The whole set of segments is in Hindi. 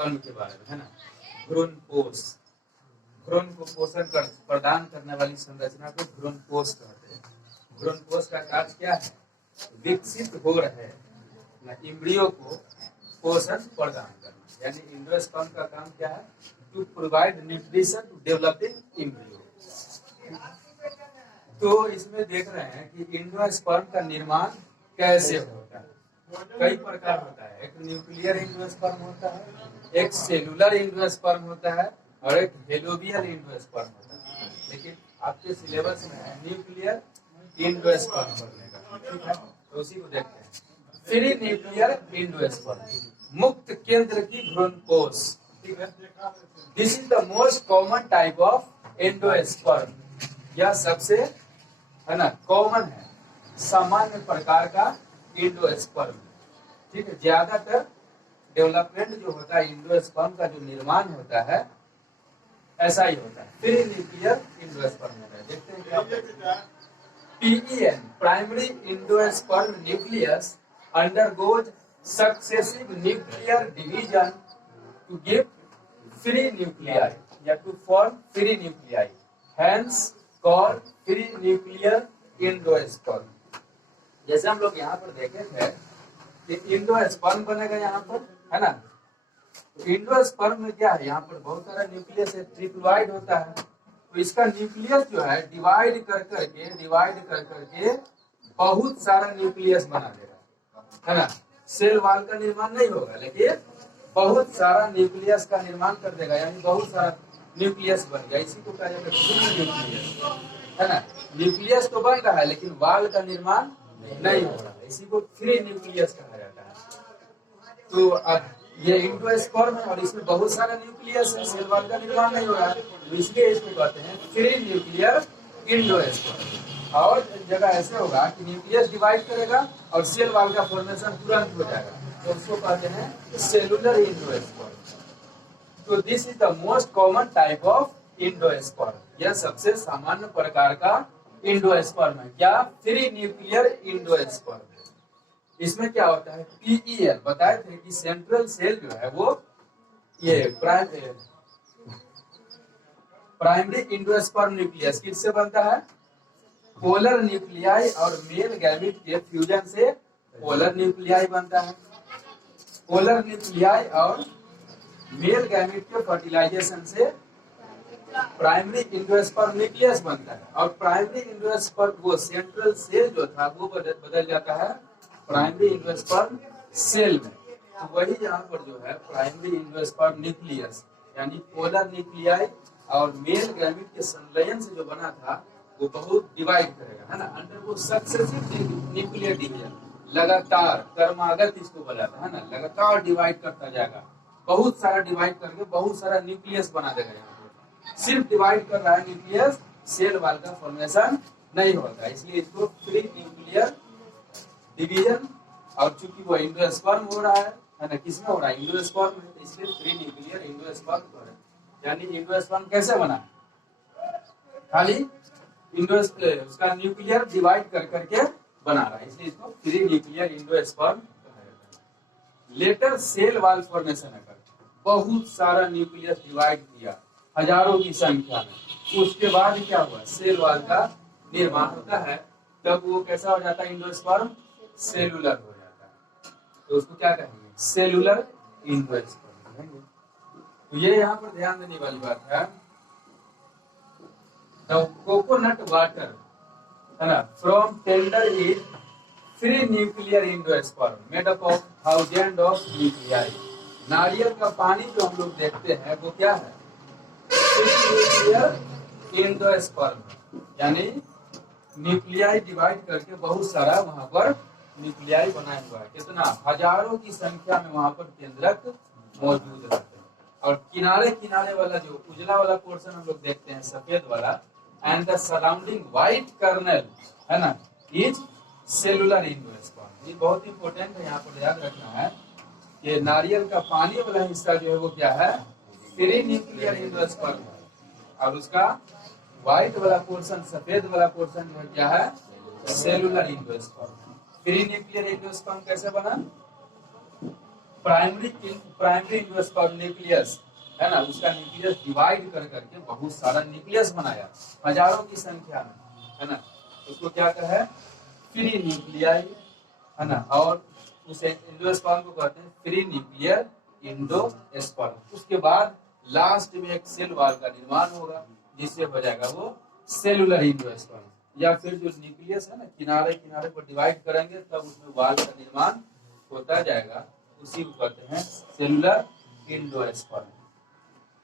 कर्म के बारे में, है ना। भ्रूण कोश, भ्रूण को पोषण प्रदान करने वाली संरचना को भ्रूण कोश कहते हैं। भ्रूण कोश का कार्य क्या है? विकसित हो रहे इंद्रियों को पोषण प्रदान करना, यानी एंडोस्पर्म का काम क्या है? To provide nutrition to developing embryo. तो इसमें देख रहे हैं कि एंडोस्पर्म का निर्माण कैसे होता है। कई प्रकार होता है, एक न्यूक्लियर एंडोस्पर्म होता है, एक सेलुलर एंडोस्पर्म होता है और एक हेलोबियल एंडोस्पर्म होता है। लेकिन आपके सिलेबस में है न्यूक्लियर एंडोस्पर्म पढ़ने का, ठीक है, तो उसी को देखते हैं। फ्री न्यूक्लियर एंडोस्पर्म, मुक्त केंद्र की भ्रूण कोश, ठीक है। This is the most common type of endosperm. यह सबसे, है ना, कॉमन है, सामान्य प्रकार का एंडोस्पर्म, ठीक है। ज्यादातर डेवलपमेंट जो होता है एंडोस्पर्म का, जो निर्माण होता है, ऐसा ही होता है। फ्री न्यूक्लियर एंडोस्पर्म होता है। देखते हैं क्या। PEN, primary endosperm nucleus undergoes successive nuclear division to give free nuclei या to form free nuclei, hence called free nuclear endosperm. जैसे हम लोग यहाँ पर देखे थे कि एंडोस्पर्म बनेगा यहाँ पर, है ना। तो एंडोस्पर्म में क्या है, यहाँ पर बहुत सारा न्यूक्लियस है, ट्रिप्लॉइड होता है। तो इसका न्यूक्लियस जो है डिवाइड कर करके बहुत सारा न्यूक्लियस बना देगा, है ना। सेल वाल का निर्माण नहीं होगा, लेकिन बहुत सारा न्यूक्लियस का निर्माण कर देगा, यानी बहुत सारा न्यूक्लियस बन गया। इसी को कहा जाता है फ्री न्यूक्लियस, है ना। न्यूक्लियस तो बन रहा है लेकिन वाल का निर्माण नहीं हो रहा है, इसी को फ्री न्यूक्लियस कहा जाता है। तो अब ये एंडोस्पर्म है और इसमें बहुत सारा न्यूक्लियस है, सेल वाल का निर्माण नहीं हो रहा है, तो इसलिए इसको कहते हैं फ्री न्यूक्लियर एंडोस्पर्म। और जगह ऐसे होगा कि न्यूक्लियस डिवाइड करेगा और सेल वाल का फॉर्मेशन तुरंत हो जाएगा, तो उसको कहते हैं सेलुलर एंडोस्पर्म। तो this is the most common type of endosperm. यह सबसे सामान्य प्रकार का एंडोस्पर्म है। क्या? Free nuclear endosperm. इसमें क्या होता है? PEL बताए थे कि सेंट्रल सेल जो है वो ये प्राइमरी एंडोस्पर्म न्यूक्लियस किससे बनता है? पोलर न्यूक्लियाई और मेल गैमेट के फ्यूजन से पोलर न्यूक्लियाई बनता है। पोलर न्यूक्लियाई और मेल गैमेट के फर्टिलाइजेशन से प्राइमरी एंडोस्पर्म न्यूक्लियस बनता है। और प्राइमरी एंडोस्पर्म वो सेंट्रल सेल जो था वो बदल जाता है प्राइमरी एंडोस्पर्म सेल में। तो वही यहाँ पर जो है प्राइमरी एंडोस्पर्म न्यूक्लियस यानी पोलर न्यूक्लियाई और मेल गैमेट के संलयन से जो बना था वो बहुत डिवाइड करेगा, है ना। अंडर वो सक्सेसिव न्यूक्लियर डिवीजन, लगातार क्रमागत इसको बोला था, है ना, लगातार डिवाइड करता जाएगा, बहुत सारा डिवाइड करके बहुत सारा न्यूक्लियस बना देगा। यहाँ पर सिर्फ डिवाइड कर रहा है न्यूक्लियस, सेल वाल का फॉर्मेशन नहीं होता, इसलिए इसको फ्री न्यूक्लियर डिवीजन। और चूंकि वो एंडोस्पर्म हो रहा है ना, किसमें हो रहा है? एंडोस्पर्म में, इसलिए फ्री न्यूक्लियर एंडोस्पर्म हो रहा है। यानी एंडोस्पर्म कैसे बना? खाली उसका न्यूक्लियर डिवाइड कर करके बना रहा है, इसलिए इसको फ्री न्यूक्लियर एंडोस्पर्म कहा जाता है। लेटर सेल वाल फॉर्मेशन अगर बहुत सारा न्यूक्लियस डिवाइड किया हजारों की संख्या में, उसके बाद क्या हुआ? सेल वाल का निर्माण होता है, तब वो कैसा हो जाता है? एंडोस्पर्म सेलुलर हो जाता है। तो उसको क्या कहेंगे? सेलुलर एंडोस्पर्म कहेंगे। तो ये यहाँ पर ध्यान देने वाली बात है। The coconut water, है ना, from tender is free nuclear endosperm made up of thousands of nuclei। नारियल का पानी जो हम लोग देखते हैं वो क्या है? फ्री न्यूक्लियर एंडोस्पर्म, यानी न्यूक्लियाई डिवाइड करके बहुत सारा वहां पर न्यूक्लियाई बनाया हुआ है। कितना? हजारों की संख्या में वहां पर केंद्रक मौजूद रहते हैं। और किनारे किनारे वाला जो उजला वाला पोर्शन हम लोग देखते हैं, सफेद वाला, and the surrounding white kernel, है ना, is cellular endosperm। ये बहुत इंपॉर्टेंट है, यहाँ पर याद रखना है कि नारियल का पानी वाला हिस्सा जो है वो क्या है? फ्री न्यूक्लियर एंडोस्पर्म है, और उसका व्हाइट वाला पोर्शन, सफेद वाला पोर्शन जो है क्या है? Cellular endosperm. Free nuclear endosperm कैसे बना? प्राइमरी एंजियोस्पर्म न्यूक्लियस है ना, उसका न्यूक्लियस डिवाइड कर करके बहुत सारा न्यूक्लियस बनाया, हजारों की संख्या में, है ना। उसको क्या कहा है, फ्री न्यूक्लियाई, है ना। और उस एंजियोस्पर्म को कहते हैं फ्री न्यूक्लियर एंडोस्पर्म। उसके बाद लास्ट में एक सेल वॉल का निर्माण होगा, जिससे हो जाएगा वो सेलुलर एंजियोस्पर्म। या फिर जो न्यूक्लियस है ना, किनारे किनारे पर डिवाइड करेंगे तब उसमें वॉल का निर्माण होता जाएगा, उसी को कहते हैं सेलुलर एंडोस्पर्म।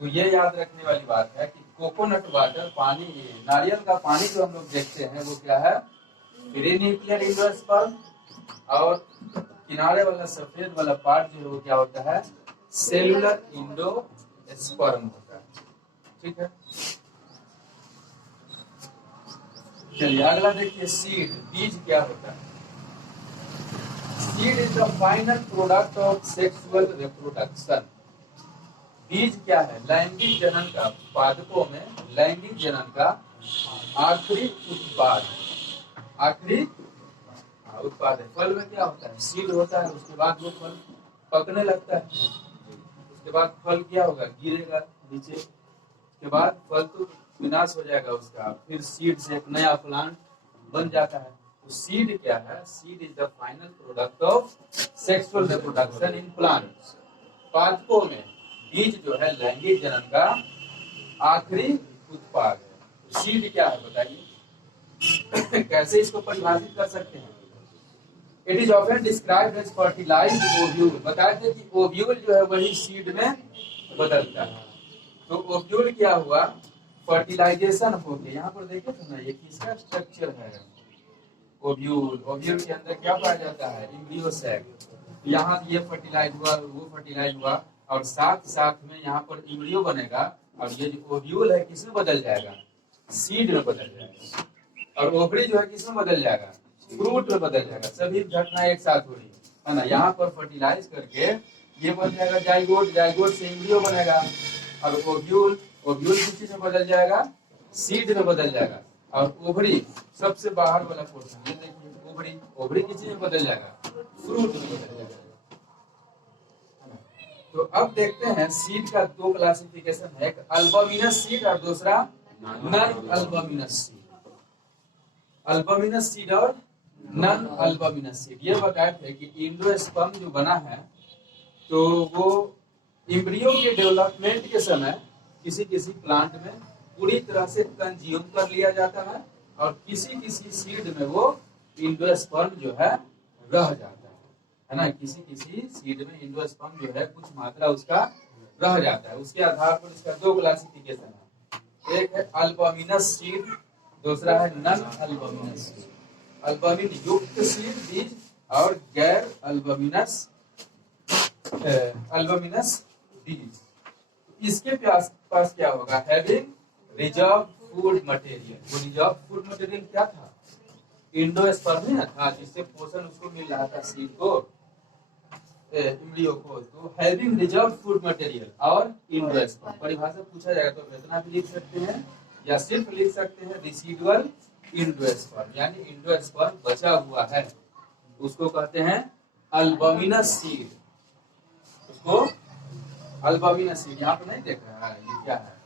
तो ये याद रखने वाली बात है कि कोकोनट वाटर, पानी, नारियल का पानी जो हम लोग देखते हैं वो क्या है, फ्री न्यूक्लियर एंडोस्पर्म, और किनारे वाला सफेद वाला पार्ट जो है वो क्या होता है, सेलुलर एंडोस्पर्म होता है। ठीक है, चलिए अगला देखिए, सीड, बीज क्या होता है। Seed is the final product of sexual reproduction. बीज क्या है, लैंगिक जनन का, पादपों में लैंगिक जनन का आखिरी उत्पाद, आखिरी उत्पाद है। फल में क्या होता है, सीड होता है, उसके बाद वो फल पकने लगता है, उसके बाद फल क्या होगा, गिरेगा नीचे, उसके बाद फल तो विनाश हो जाएगा उसका, फिर सीड से एक नया प्लांट बन जाता है। तो सीड क्या है, seed is the final product of sexual reproduction in plants. पादपों में बीज जो है लैंगिक जनन का आखिरी उत्पाद है। सीड क्या है बताइए, कैसे इसको परिभाषित कर सकते हैं। It is often described as fertilised ovule. बताए थे कि ओव्यूल जो है वही सीड में बदलता है। तो ओव्यूल क्या हुआ, फर्टिलाइजेशन हो गया। यहाँ पर देखे थे ना, ये किसका स्ट्रक्चर है, ओव्यूल। ओव्यूल के अंदर क्या पाया जाता है, एम्ब्रियो सैक। यहाँ ये फर्टिलाइज हुआ, वो फर्टिलाइज हुआ, और साथ साथ में यहाँ पर एम्ब्रियो बनेगा, और ये जो ओव्यूल है किसमें बदल जाएगा, सीड में बदल जाएगा। और ओवरी जो है किसमें बदल जाएगा, फ्रूट में बदल जाएगा। सभी घटना एक साथ हो रही है ना। यहाँ पर फर्टिलाइज करके ये बन जाएगा जाइगोट, जाइगोट से एम्ब्रियो बनेगा, और ओव्यूल, ओव्यूल किस चीज में बदल जाएगा, सीड में बदल जाएगा। और ओवरी सबसे बाहर वाला पोर्शन, ये देखिए ओवरी, ओवरी किस चीज में बदल जाएगा, फ्रूट में बदल जाएगा। तो अब देखते हैं सीड का दो क्लासिफिकेशन है, एक अल्बमिनस सीड और दूसरा नॉन अल्बमिनस सीड। अल्बमिनस सीड और नॉन अल्बमिनस सीड। ये बताए थे कि एंडोस्पर्म जो बना है तो वो एम्ब्रियो के डेवलपमेंट के समय किसी किसी प्लांट में पूरी तरह से कंज्यूम कर लिया जाता है, और किसी किसी सीड में वो एंडोस्पर्म जो है रह जाता है ना। किसी किसी सीड में एंडोस्पर्म जो है कुछ मात्रा उसका रह जाता है। उसके आधार पर इसका दो क्लासिफिकेशन है, एक है अल्बमिनस सीड, दूसरा है नॉन अल्बमिनस सीड। अल्बमिन युक्त सीड बीज और गैर अल्बमिनस बीज। इसके पास क्या होगा, हैविंग रिजर्व फूड मटेरियल। वो रिजर्व फूड मटेरियल क्या था, एंडोस्पर्म ही ना था, जिससे पोषण उसको मिल रहा था सीड को, एम्ब्रियो को। तो हैविंग रिजर्व फूड मटेरियल और एंडोस्पर्म। परिभाषा पूछा जाएगा तो इतना भी लिख सकते हैं, या सिर्फ लिख सकते हैं रिसीडुअल एंडोस्पर्म, यानी एंडोस्पर्म बचा हुआ है, उसको कहते हैं अल्बमिनस सीड। उसको अल्बमिनस सीड, यहाँ पर नहीं देख रहा है, ये क्या है,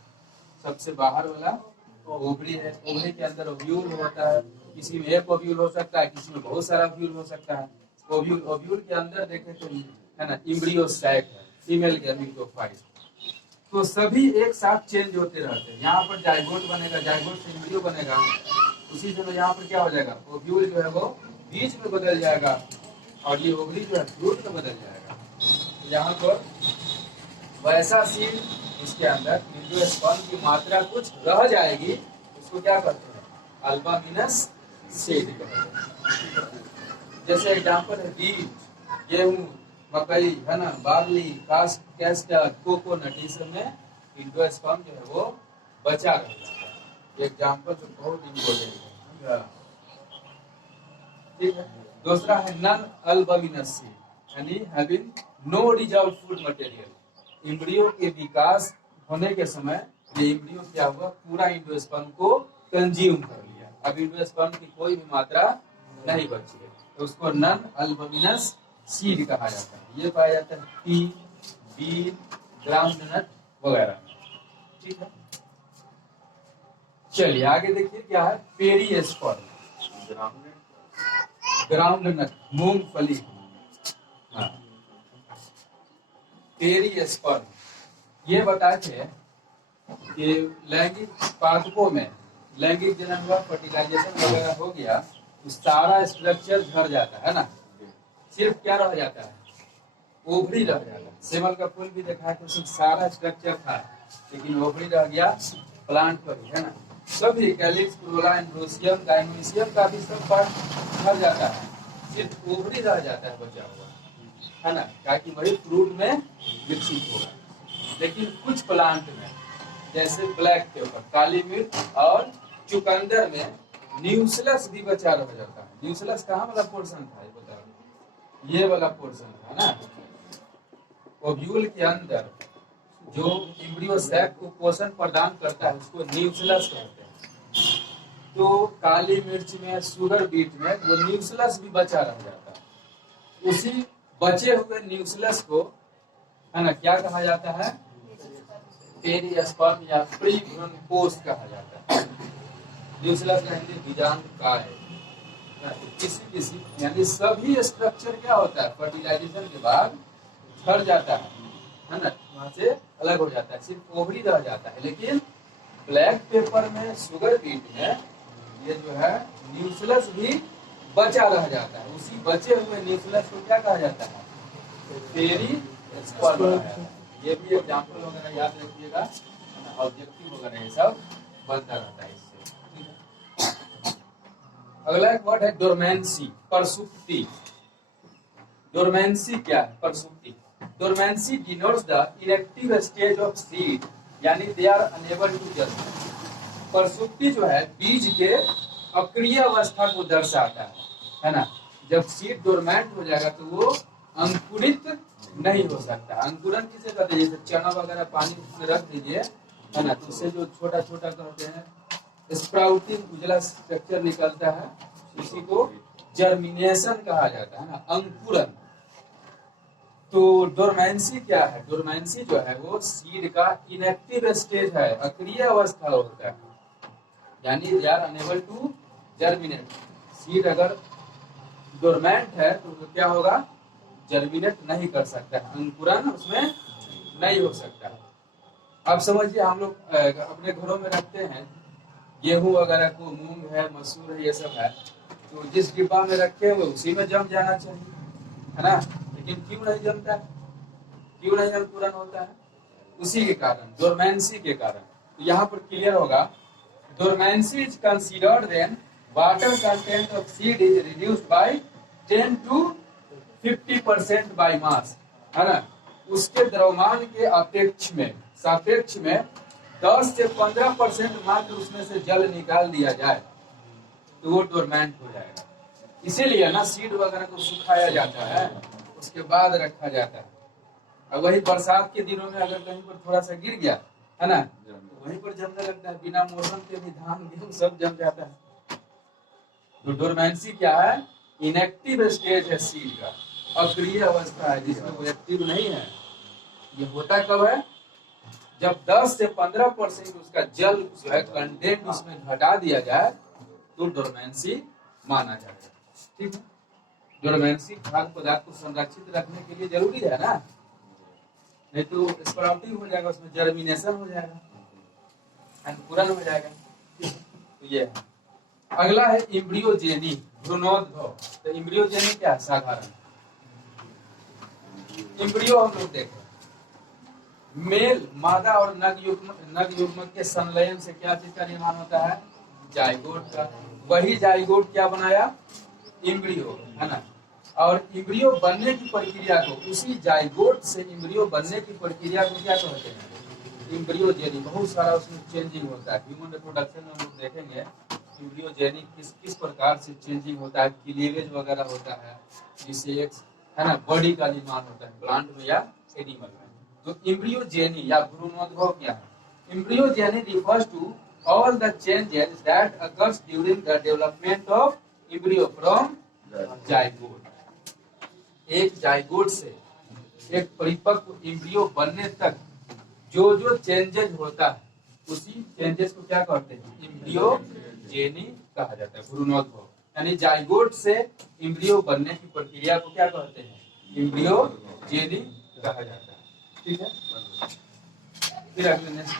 सबसे बाहर वाला ओवरी है। ओवरी के अंदर ओव्यूल होता है, किसी में एक ओव्यूल हो सकता है, किसी में बहुत सारा ओव्यूल हो सकता है। ओव्यूल, ओव्यूल के अंदर देखें तो है ना एम्ब्रियो सैक है, फीमेल गैमेटोफाइट। तो सभी एक साथ चेंज होते रहते हैं। यहाँ पर जाइगोट बनेगा, जाइगोट से एम्ब्रियो बनेगा, उसी समय यहाँ पर क्या हो जाएगा, ओव्यूल जो है वो बीज में बदल जाएगा, और ये ओवरी जो है फ्रूट में बदल जाएगा। यहाँ पर वैसा सीड इसके अंदर एंडोस्पर्म की मात्रा कुछ रह जाएगी, उसको क्या कहते हैं, अल्बमिनस सीड कहते हैं। जैसे एग्जांपल है बीज, गेहूं, मकई, है ना, बार्ली, कैस्टर, कोकोनट, इस में एंडोस्पर्म जो है वो बचा रह जाता है। एग्जांपल तो बहुत इम्पोर्टेंट है, ठीक है। दूसरा है नॉन अल्बमिनस सीड, यानी having no reserve food material. Embryo के विकास होने के समय ये एम्ब्रियो क्या हुआ, पूरा एंडोस्पर्म को कंज्यूम कर लिया, अब एंडोस्पर्म की कोई भी मात्रा नहीं बची है, तो उसको नॉन अल्बमिनस सीड कहा जाता है। ये पाया जाता है पी, बी, ग्राउंड नट वगैरह। ठीक है, चलिए आगे देखिए क्या है पेरिस्पर्म, ग्राउंड नट मूंगफली। हाँ, पेरिस्पर्म ये बताए थे कि लैंगिक पादपों में लैंगिक जनन हुआ, फर्टिलाइजेशन वगैरह हो गया तो सारा स्ट्रक्चर झड़ जाता है ना, सिर्फ क्या रह जाता है, ओवरी रह जाता है। सेमल का फूल भी देखा है तो उसमें सारा स्ट्रक्चर था लेकिन ओवरी रह गया प्लांट पर ही, है ना। सभी कैलिक्स, क्रोला, एंड्रोसियम, डायनोसियम का भी सब पार्ट झड़ जाता है, सिर्फ ओवरी रह जाता है बचा हुआ, है ना, ताकि वही फ्रूट में विकसित होगा। लेकिन कुछ प्लांट में जैसे ब्लैक पेपर, काली मिर्च और चुकंदर में न्यूक्लियस भी बचा रह जाता है। न्यूक्लियस कहाँ वाला पोर्शन था ये बताओ, ये वाला पोर्शन था ना, ओव्यूल के अंदर जो एम्ब्रियो सैक को पोषण प्रदान करता है उसको न्यूक्लियस कहते हैं। तो काली मिर्च में, शुगर बीट में वो न्यूक्लियस भी बचा रह जाता है। उसी बचे हुए न्यूक्लियस को, है ना, क्या कहा जाता है, पेरिस्पर्म या प्री भ्रूण कोष कहा जाता है। न्यूक्लियस का हिंदी बीजांडकाय। किसी यानी सभी स्ट्रक्चर क्या होता है फर्टिलाइजेशन के बाद झड़ जाता है ना, वहां से अलग हो जाता है, सिर्फ ओवरी रह जाता है। लेकिन ब्लैक पेपर में, शुगर बीट में ये जो है न्यूक्लियस भी बचा रह जाता है। उसी बचे हुए न्यूक्लियस को क्या कहा जाता है, पेरिस्पर्म। ये भी एग्जाम्पल वगैरह याद रखिएगा, ऑब्जेक्टिव वगैरह ये सब बनता रहता है इससे। अगला एक वर्ड है डोरमेंसी, प्रसुप्ति। डोरमेंसी क्या है, प्रसुप्ति। Dormancy denotes the inactive stage of seed, यानी they are unable to germinate. प्रसुप्ति जो है बीज के अक्रिय अवस्था को दर्शाता है ना। जब सीड डोरमेंट हो जाएगा तो वो अंकुरित नहीं हो सकता। अंकुरन किसे कहते हैं, जैसे चना वगैरह पानी में रख दीजिए, है ना, तो उससे जो छोटा छोटा कहते हैं स्प्राउटिंग उजला स्ट्रक्चर निकलता है, इसी को जर्मिनेशन कहा जाता है ना, अंकुरन। तो डोरमेंसी क्या है, डोरमेंसी जो है वो सीड का इनएक्टिव स्टेज है, अक्रिय अवस्था होता है, यानी they are unable to germinate. Seed अगर डोरमेंट है तो क्या होगा, जर्मिनेट नहीं कर सकता है, अंकुरन उसमें नहीं हो सकता। अब समझिए हम लोग अपने घरों में रखते हैं गेहूं वगैरह को, मूंग है, मसूर है, ये सब है, तो जिस डिब्बा में रखे हुए उसी में जम जाना चाहिए, है ना। लेकिन क्यों नहीं जमता है, क्यों नहीं अंकुरन होता है, उसी के कारण, डोरमेंसी के कारण। तो यहाँ पर क्लियर होगा, dormancy is considered when water content of seed is reduced by 10 to 50% by mass, है ना। उसके द्रव्यमान के सापेक्ष में 10 से 15% मात्र उसमें से जल निकाल दिया जाए तो वो डोरमेंट हो जाएगा। इसीलिए ना सीड वगैरह को सुखाया जाता है, उसके बाद रखा जाता है। अब वही बरसात के दिनों में अगर कहीं पर थोड़ा सा गिर गया, है ना, तो वहीं पर जमने लगता है, बिना मौसम के भी धान गेहूं सब जम जाता है। तो डोरमेंसी क्या है, इनएक्टिव स्टेज है सीड का, अक्रिय अवस्था है जिसमें वो एक्टिव नहीं है। ये होता कब है, जब 10 से 15% उसका जल जो है कंटेंट उसमें घटा दिया जाए तो डोरमेंसी माना जाता है। ठीक है, डोरमेंसी खाद्य पदार्थ को संरक्षित रखने के लिए जरूरी है ना, नहीं तो स्प्राउटिंग हो जाएगा, उसमें जर्मिनेशन हो जाएगा, अंकुरन हो जाएगा। तो ये है। अगला है एम्ब्रियोजेनी, भ्रूणोद्भव। तो एम्ब्रियोजेनी क्या है, साधारण एम्ब्रियो हम लोग देखें, मेल मादा और नग युग्मक के संलयन से क्या चीज का निर्माण होता है, जाइगोट का। वही जाइगोट क्या बनाया, एम्ब्रियो, है ना। और एम्ब्रियो बनने की प्रक्रिया को, उसी जाइगोट से एम्ब्रियो बनने की प्रक्रिया को क्या कहते हैं, एम्ब्रियोजेनी। बहुत सारा उसमें चेंजिंग होता है। ह्यूमन रिप्रोडक्शन में हम लोग देखेंगे एम्ब्रियोजेनी किस प्रकार से चेंजिंग होता है, क्लीवेज वगैरह होता है, जिससे एक, है ना, बॉडी का निर्माण होता है प्लांट में या एनिमल में। तो एम्ब्रियोजेनी या भ्रूणोद्भव क्या है, embryogeny refers to all the changes that occurs during the development of embryo from zygote। एक जाइगोट से एक परिपक्व एम्ब्रियो बनने तक जो जो चेंजेस होता है उसी चेंजेस को क्या कहते हैं, एम्ब्रियोजेनी कहा जाता है, भ्रूणोद्भव। यानी जाइगोट से एम्ब्रियो बनने की प्रक्रिया को क्या कहते हैं, एम्ब्रियोजेनी कहा जाता है। ठीक है, फिर अगले नेक्स्ट